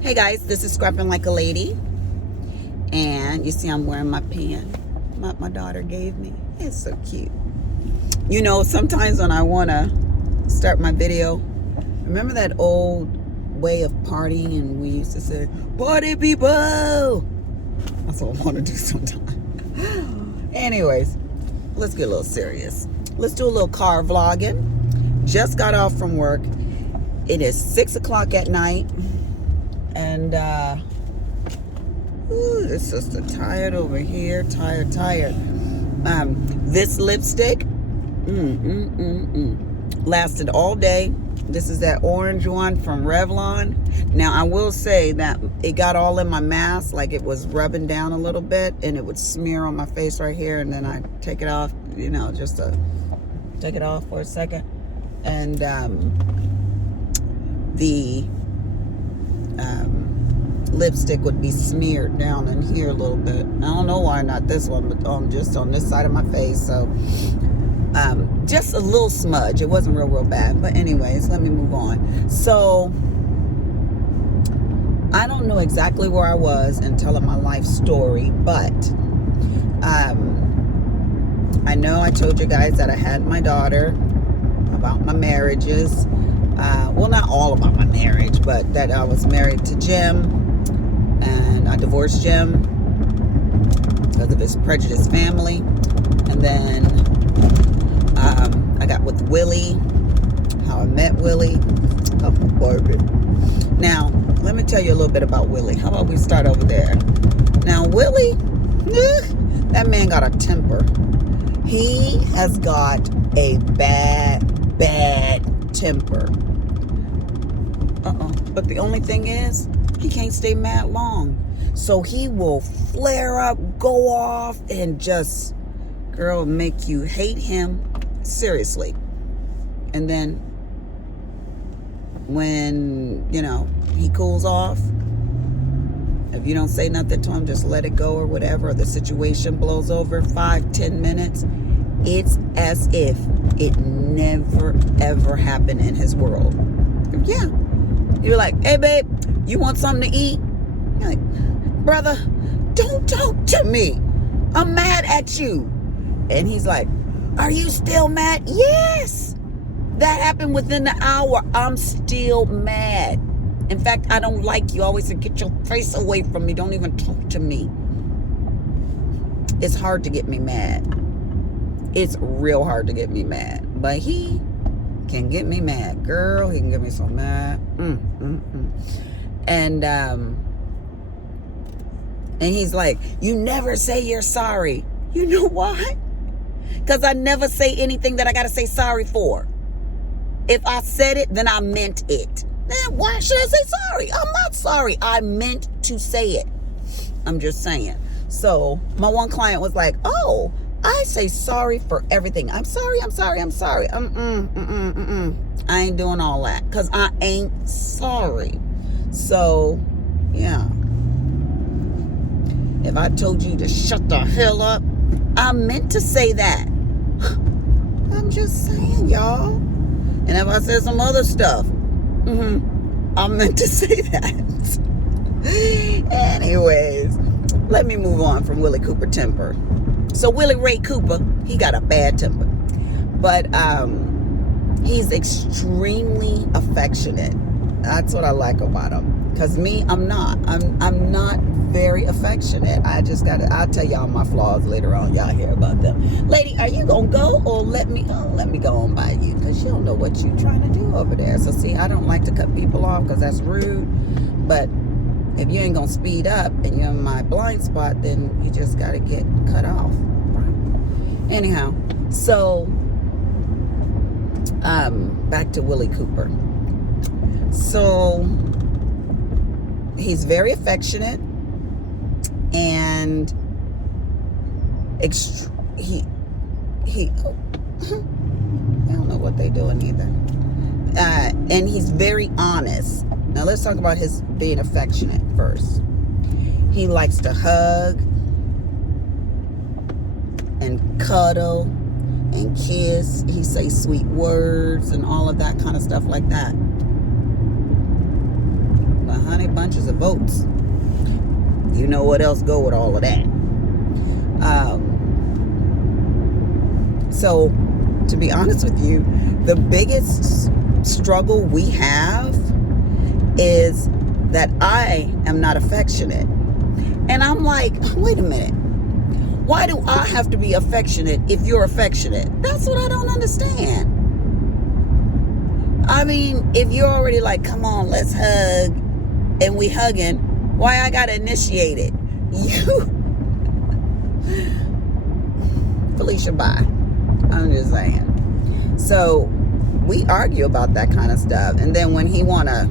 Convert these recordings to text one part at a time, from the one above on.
Hey guys, this is Scrapping Like a Lady, and you see I'm wearing my pen my daughter gave me. It's so cute. You know, sometimes when I want to start my video, remember that old way of partying, and we used to say, "Party people." That's what I want to do sometimes. Anyways, let's get a little serious. Let's do a little car vlogging. Just got off from work. It is 6 o'clock at night. And this sister tired over here, tired. This lipstick lasted all day. This is that orange one from Revlon. Now I will say that it got all in my mask, like it was rubbing down a little bit, and it would smear on my face right here, and then I take it off, you know, just to take it off for a second. And the lipstick would be smeared down in here a little bit. I don't know why not this one, but just on this side of my face. So just a little smudge. It wasn't real bad. But anyways, let me move on. So I don't know exactly where I was in telling my life story, but I know I told you guys that I had my daughter, about my marriages. Well, not all about my marriage, but that I was married to Jim, and I divorced Jim because of his prejudiced family. And then I got with Willie, how I met Willie. Oh, baby. Now, let me tell you a little bit about Willie. How about we start over there? Now, Willie, that man got a temper. He has got a bad temper. But the only thing is, he can't stay mad long. So he will flare up, go off, and just, girl, make you hate him. Seriously. And then when, you know, he cools off, if you don't say nothing to him, just let it go or whatever, or the situation blows over 5-10 minutes, it's as if it never ever happened in his world. Yeah. You're like, "Hey babe, you want something to eat?" You're like, "Brother, don't talk to me. I'm mad at you." And he's like, "Are you still mad?" "Yes. That happened within the hour. I'm still mad. In fact, I don't like you. I always say, get your face away from me. Don't even talk to me." It's hard to get me mad. It's real hard to get me mad. But he can get me mad. Girl, he can get me so mad. And he's like, "You never say you're sorry." You know why? Because I never say anything that I got to say sorry for. If I said it, then I meant it. Then why should I say sorry? I'm not sorry. I meant to say it. I'm just saying. So my one client was like, "Oh, I say sorry for everything. I'm sorry. I ain't doing all that because I ain't sorry." So, yeah. If I told you to shut the hell up, I meant to say that. I'm just saying, y'all. And if I said some other stuff, I meant to say that. Anyways, let me move on from Willie Cooper temper. So Willie Ray Cooper, he got a bad temper. But he's extremely affectionate. That's what I like about him. Because me, I'm not. I'm not very affectionate. I'll tell y'all my flaws later on. Y'all hear about them. Lady, are you going to go or let me go on by you? Because you don't know what you're trying to do over there. So see, I don't like to cut people off because that's rude. But if you ain't going to speed up and you're in my blind spot, then you just got to get cut off. Anyhow, so back to Willie Cooper. So he's very affectionate, and I don't know what they're doing either. And he's very honest. Now let's talk about his being affectionate first. He likes to hug and cuddle and kiss. He say sweet words and all of that kind of stuff like that. But honey bunny bunches of votes. You know what else go with all of that. So, to be honest with you, the biggest struggle we have is that I am not affectionate. And I'm like, wait a minute. Why do I have to be affectionate if you're affectionate? That's what I don't understand. I mean, if you're already like, come on, let's hug, and we hugging, why I gotta initiate it? You, Felicia, bye. I'm just saying. So we argue about that kind of stuff, and then when he wanna,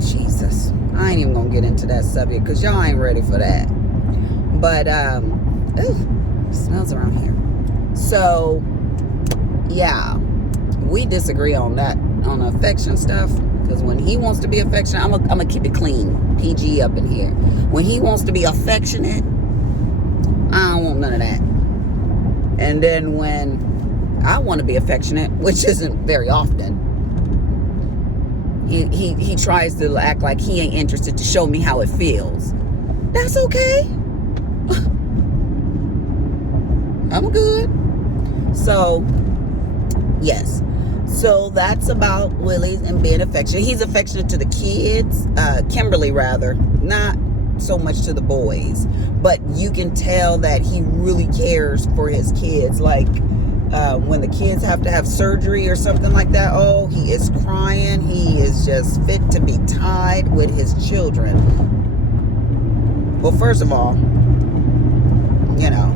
Jesus, I ain't even gonna get into that subject because y'all ain't ready for that. But ooh, smells around here. So yeah, we disagree on that, on the affection stuff. Because when he wants to be affectionate, I'm gonna keep it clean, PG up in here. When he wants to be affectionate, I don't want none of that. And then when I want to be affectionate, which isn't very often, he tries to act like he ain't interested to show me how it feels. That's okay. I'm good. So, yes. So that's about Willie's and being affectionate. He's affectionate to the kids, Kimberly rather, not so much to the boys. But you can tell that he really cares for his kids. Like when the kids have to have surgery or something like that, oh, he is crying. He is just fit to be tied with his children. Well, first of all, you know,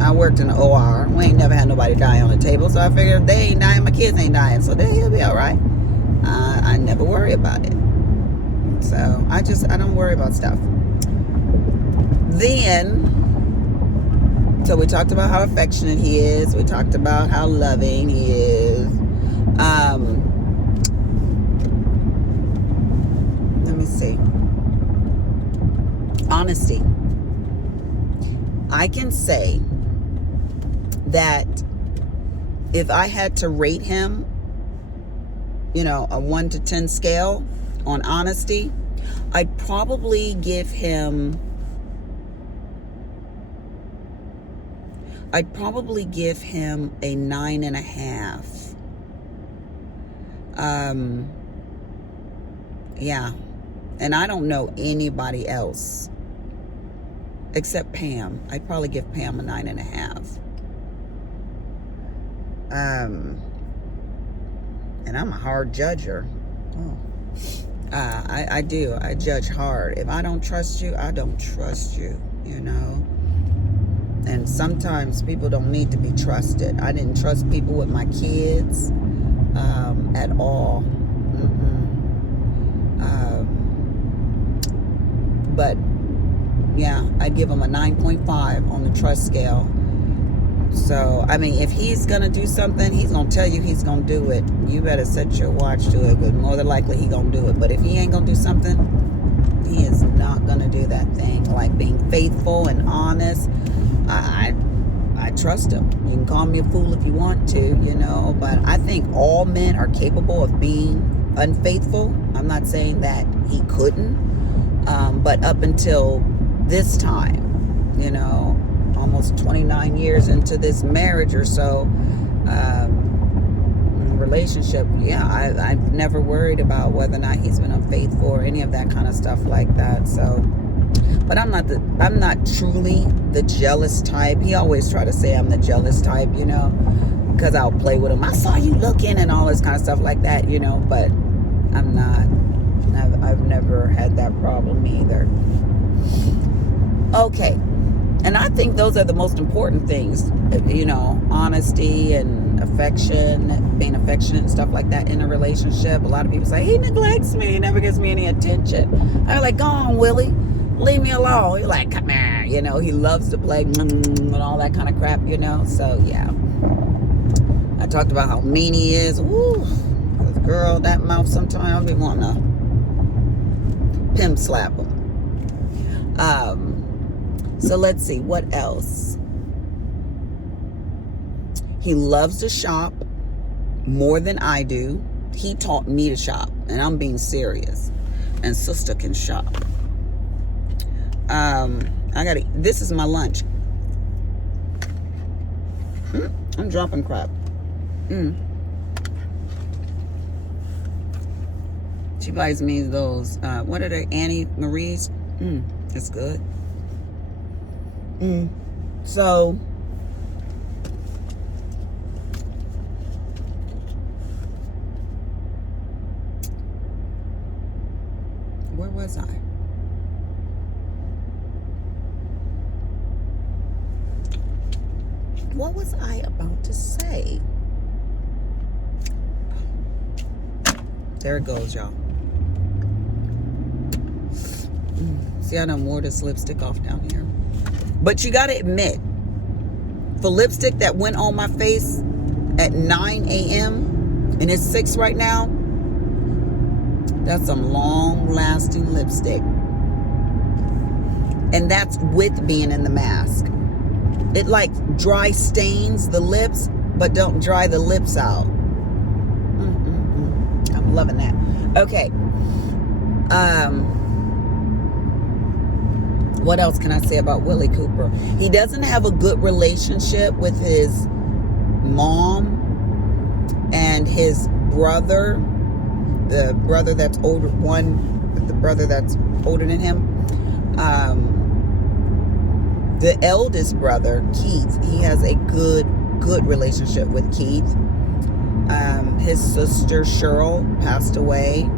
I worked in the OR. We ain't never had nobody die on the table, so I figured if they ain't dying, my kids ain't dying, so he'll be all right. I never worry about it. So I don't worry about stuff. Then, so we talked about how affectionate he is. We talked about how loving he is. Let me see. Honesty. I can say that if I had to rate him, you know, a 1 to 10 scale on honesty, I'd probably give him a 9.5. Yeah. And I don't know anybody else except Pam. I'd probably give Pam a 9.5. And I'm a hard judger. Oh. I do. I judge hard. If I don't trust you, I don't trust you, you know. And sometimes people don't need to be trusted. I didn't trust people with my kids at all. But yeah, I give him a 9.5 on the trust scale. So, I mean, if he's going to do something, he's going to tell you he's going to do it. You better set your watch to it, because more than likely he's going to do it. But if he ain't going to do something, he is not going to do that thing. Like being faithful and honest, I trust him. You can call me a fool if you want to, you know, but I think all men are capable of being unfaithful. I'm not saying that he couldn't, but up until this time, you know, almost 29 years into this marriage or so, relationship, yeah, I've never worried about whether or not he's been unfaithful or any of that kind of stuff like that. So, but I'm not truly the jealous type. He always try to say I'm the jealous type, you know, because I'll play with him. I saw you looking and all this kind of stuff like that, you know, but I'm not. I've never had that problem either. Okay. And I think those are the most important things, you know, honesty and affection, being affectionate and stuff like that in a relationship. A lot of people say, he neglects me, he never gives me any attention. I'm like, go on, Willie, leave me alone. He's like, come here, you know, he loves to play and all that kind of crap, you know. So, yeah. I talked about how mean he is. Woo, girl, that mouth sometimes I'll be wanting to pimp slap him. So let's see, what else? He loves to shop more than I do. he taught me to shop, and I'm being serious. And sister can shop. This is my lunch. I'm dropping crap. She buys me those, what are they, Annie Marie's? It's good. So, where was I? What was I about to say? There it goes, y'all. See, I done wore this lipstick off down here. But you gotta admit, for lipstick that went on my face at 9 a.m. and it's 6 right now, that's some long-lasting lipstick. And that's with being in the mask. It like dry stains the lips, but don't dry the lips out. I'm loving that. Okay. What else can I say about Willie Cooper? He doesn't have a good relationship with his mom and his brother. The brother that's older, the brother that's older than him. The eldest brother, Keith, he has a good relationship with Keith. His sister Cheryl passed away,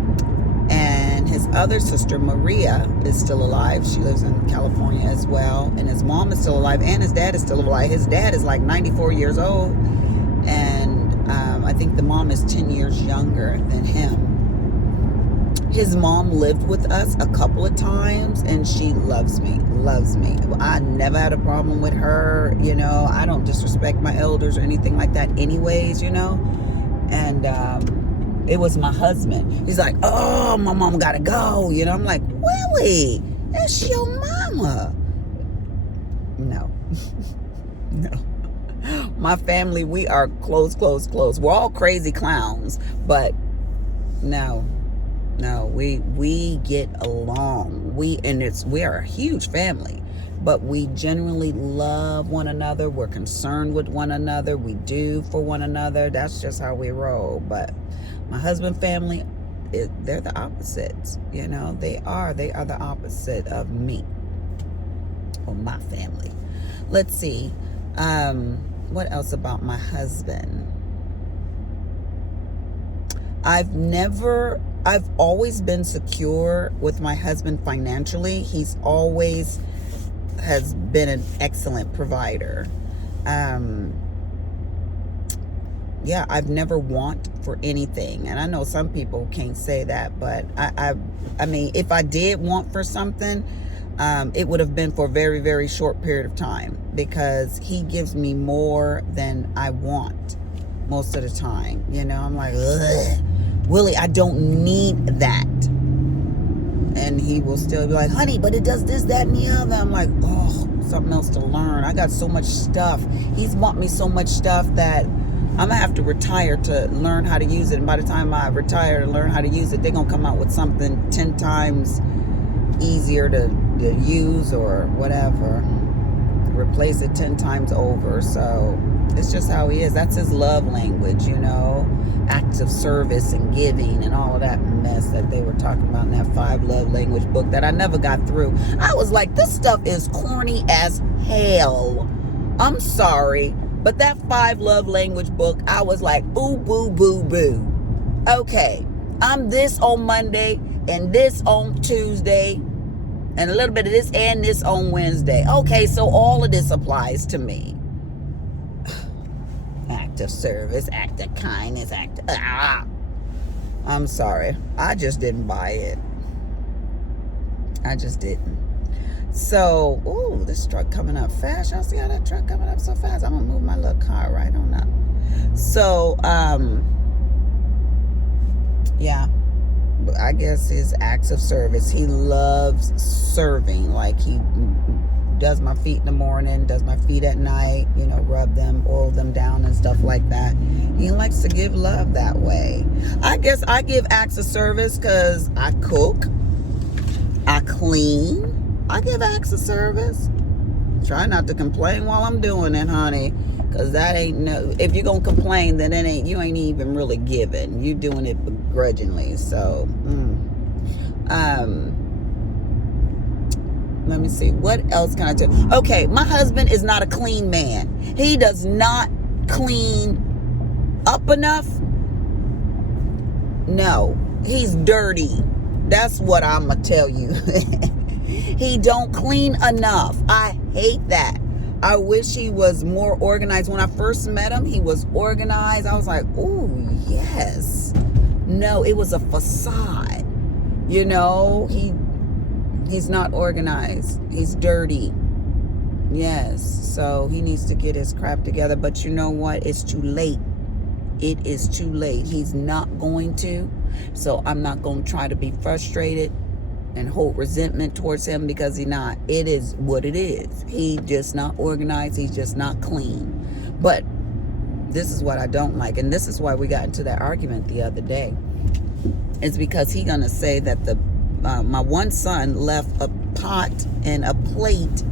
and his other sister Maria is still alive. She lives in California as well, and his mom is still alive, and his dad is still alive. His dad is like 94 years old, and I think the mom is 10 years younger than him. His mom lived with us a couple of times, and she loves me. I never had a problem with her, you know. I don't disrespect my elders or anything like that anyways, you know. And it was my husband. He's like, oh, my mom gotta go, you know. I'm like, Willie, that's your mama. No. No. My family, we are close. We're all crazy clowns, but no, we get along. We are a huge family, but we generally love one another. We're concerned with one another. We do for one another. That's just how we roll. But my husband family, they're the opposites. You know, they are the opposite of me or my family. Let's see. What else about my husband? I've always been secure with my husband financially. He's always has been an excellent provider. Yeah, I've never want for anything. And I know some people can't say that, but I mean, if I did want for something, it would have been for a very, very short period of time, because he gives me more than I want most of the time. You know, I'm like, ugh, Willie, I don't need that. And he will still be like, honey, but it does this, that, and the other. I'm like, oh, something else to learn. I got so much stuff. He's bought me so much stuff that I'm going to have to retire to learn how to use it. And by the time I retire and learn how to use it, they're going to come out with something 10 times easier to use or whatever. Replace it 10 times over. So it's just how he is. That's his love language, you know. Acts of service and giving and all of that mess that they were talking about in that 5 love language book that I never got through. I was like, this stuff is corny as hell. I'm sorry, but that 5 love language book, I was like, boo, boo, boo, boo. Okay, I'm this on Monday and this on Tuesday and a little bit of this and this on Wednesday. Okay, so all of this applies to me. Act of service, act of kindness, I'm sorry. I just didn't buy it. I just didn't. So, ooh, this truck coming up fast. Y'all see how that truck coming up so fast? I'm gonna move my little car right on up. So, yeah. I guess his acts of service. He loves serving. Like, he does my feet in the morning, does my feet at night, you know, rub them, oil them down and stuff like that. He likes to give love that way. I guess I give acts of service because I cook, I clean, I give acts of service. Try not to complain while I'm doing it, honey, because that ain't no, if you're gonna complain, then you ain't even really giving. You doing it begrudgingly. So let me see, what else can I tell? Okay, my husband is not a clean man. He does not clean up enough. No, he's dirty. That's what I'm gonna tell you. He don't clean enough. I hate that. I wish he was more organized. When I first met him, he was organized. I was like, oh yes. No, it was a facade. You know, he's not organized. He's dirty. Yes. So he needs to get his crap together. But you know what? It's too late. It is too late. He's not going to. So I'm not going to try to be frustrated and hold resentment towards him because he's not. It is what it is. He's just not organized. He's just not clean. But this is what I don't like. And this is why we got into that argument the other day. It's because he's going to say that my one son left a pot and a plate,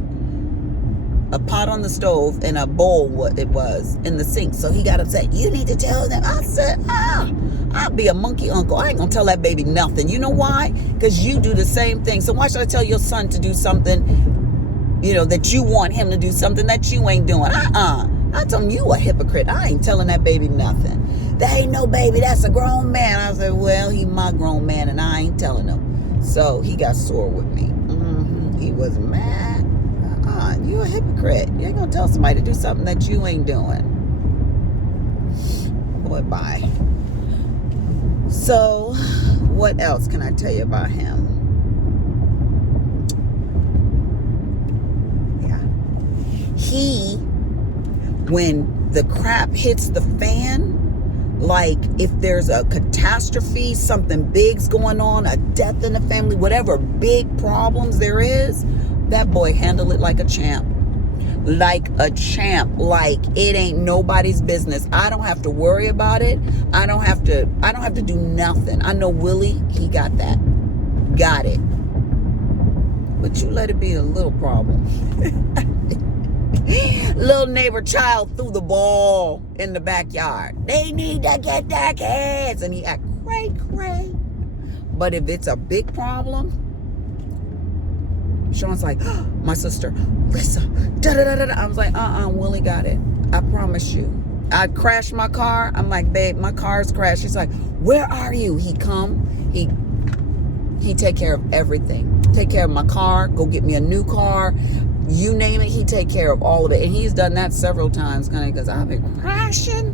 a pot on the stove and a bowl, what it was, in the sink. So he got upset. You need to tell them. I said, I'll be a monkey uncle. I ain't gonna tell that baby nothing. You know why? Because you do the same thing. So why should I tell your son to do something, you know, that you want him to do something that you ain't doing? I told him, you a hypocrite. I ain't telling that baby nothing. That ain't no baby. That's a grown man. I said, well, he my grown man and I ain't telling him. So he got sore with me. He was mad. You a hypocrite. You ain't gonna tell somebody to do something that you ain't doing. Boy, bye. So, what else can I tell you about him? Yeah. When the crap hits the fan, like if there's a catastrophe, something big's going on, a death in the family, whatever big problems there is, that boy handle it like a champ. Like a champ. Like it ain't nobody's business. I don't have to worry about it. I don't have to do nothing. I know Willie, he got that. Got it. But you let it be a little problem. Little neighbor child threw the ball in the backyard. They need to get their kids. And he act cray. But if it's a big problem, Sean's like, oh, my sister, Lisa, da-da-da-da-da. I was like, Willie got it. I promise you. I crashed my car. I'm like, babe, my car's crashed. She's like, where are you? He come. He take care of everything. Take care of my car. Go get me a new car. You name it, he take care of all of it. And he's done that several times, kind of, because I've been crashing.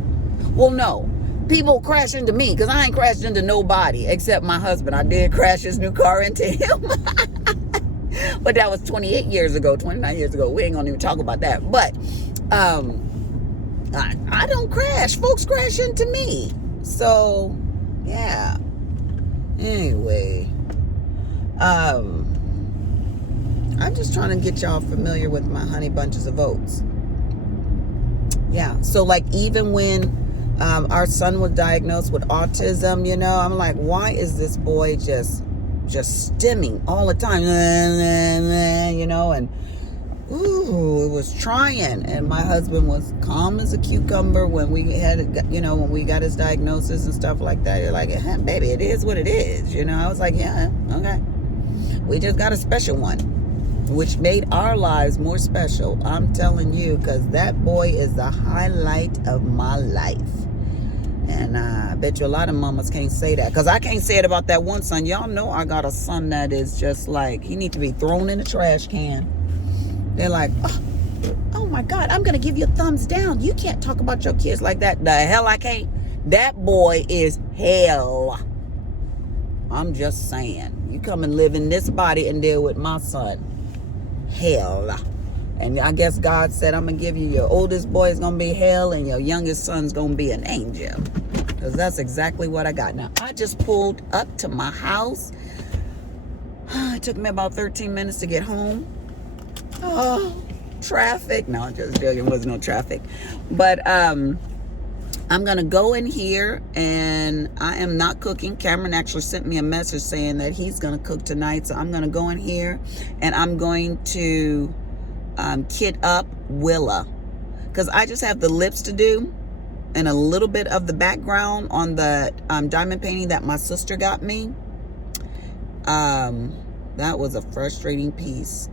Well, no. People crash into me because I ain't crashed into nobody except my husband. I did crash his new car into him. But that was 28 years ago, 29 years ago. We ain't gonna even talk about that. But I don't crash. Folks crash into me. So, yeah. Anyway. I'm just trying to get y'all familiar with my honey bunches of oats. Yeah. So, like, even when our son was diagnosed with autism, you know, I'm like, why is this boy just stimming all the time, you know, and it was trying. And my husband was calm as a cucumber when we had, you know, when we got his diagnosis and stuff like that. You're like, hey, baby, it is what it is, you know. I was like, yeah, okay. We just got a special one, which made our lives more special. I'm telling you, because that boy is the highlight of my life. And I bet you a lot of mamas can't say that. Because I can't say it about that one son. Y'all know I got a son that is just like, he needs to be thrown in a trash can. They're like, oh my God, I'm going to give you a thumbs down. You can't talk about your kids like that. The hell I can't. That boy is hell. I'm just saying. You come and live in this body and deal with my son. Hell. And I guess God said, I'm going to give you your oldest boy is going to be hell and your youngest son's going to be an angel. Because that's exactly what I got. Now, I just pulled up to my house. It took me about 13 minutes to get home. Oh, traffic. No, just there was no traffic. But I'm gonna go in here, and I am not cooking. Cameron actually sent me a message saying that he's gonna cook tonight, so I'm gonna go in here and I'm going to kit up Willa, because I just have the lips to do and a little bit of the background on the diamond painting that my sister got me. That was a frustrating piece.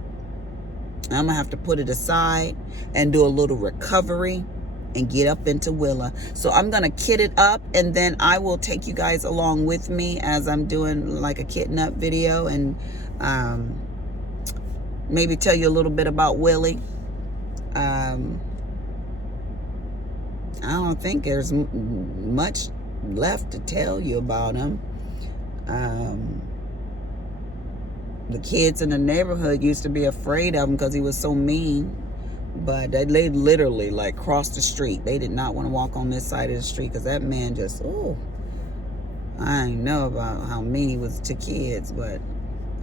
I'm gonna have to put it aside and do a little recovery and get up into Willa. So I'm gonna kit it up, and then I will take you guys along with me as I'm doing like a kitting up video, and maybe tell you a little bit about Willie. I don't think there's much left to tell you about him. The kids in the neighborhood used to be afraid of him because he was so mean, but they literally like crossed the street. They did not want to walk on this side of the street because that man just, oh, I didn't know about how mean he was to kids, but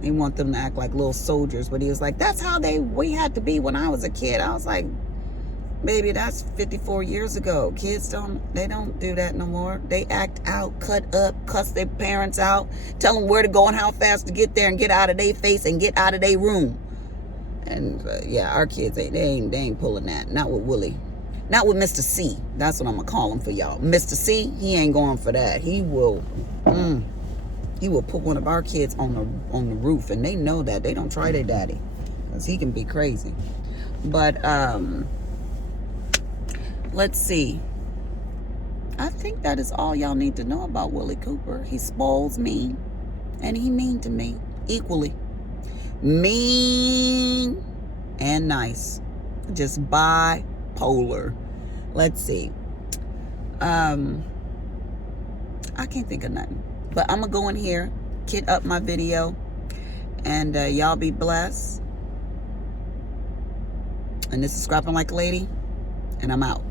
he wanted them to act like little soldiers. But he was like, that's how we had to be when I was a kid. I was like, baby, that's 54 years ago. Kids don't do that no more. They act out, cut up, cuss their parents out, tell them where to go and how fast to get there, and get out of their face and get out of their room. And yeah, our kids, they ain't pulling that. Not with Willie. Not with Mr. C. That's what I'm gonna call him for y'all. Mr. C, he ain't going for that. He will put one of our kids on the roof, and they know that. They don't try their daddy, because he can be crazy. But let's see. I think that is all y'all need to know about Willie Cooper. He spoils me, and he mean to me equally. Mean and nice. Just bipolar. Let's see. I can't think of nothing. But I'm going to go in here, kit up my video, and y'all be blessed. And this is Scrapping Like a Lady, and I'm out.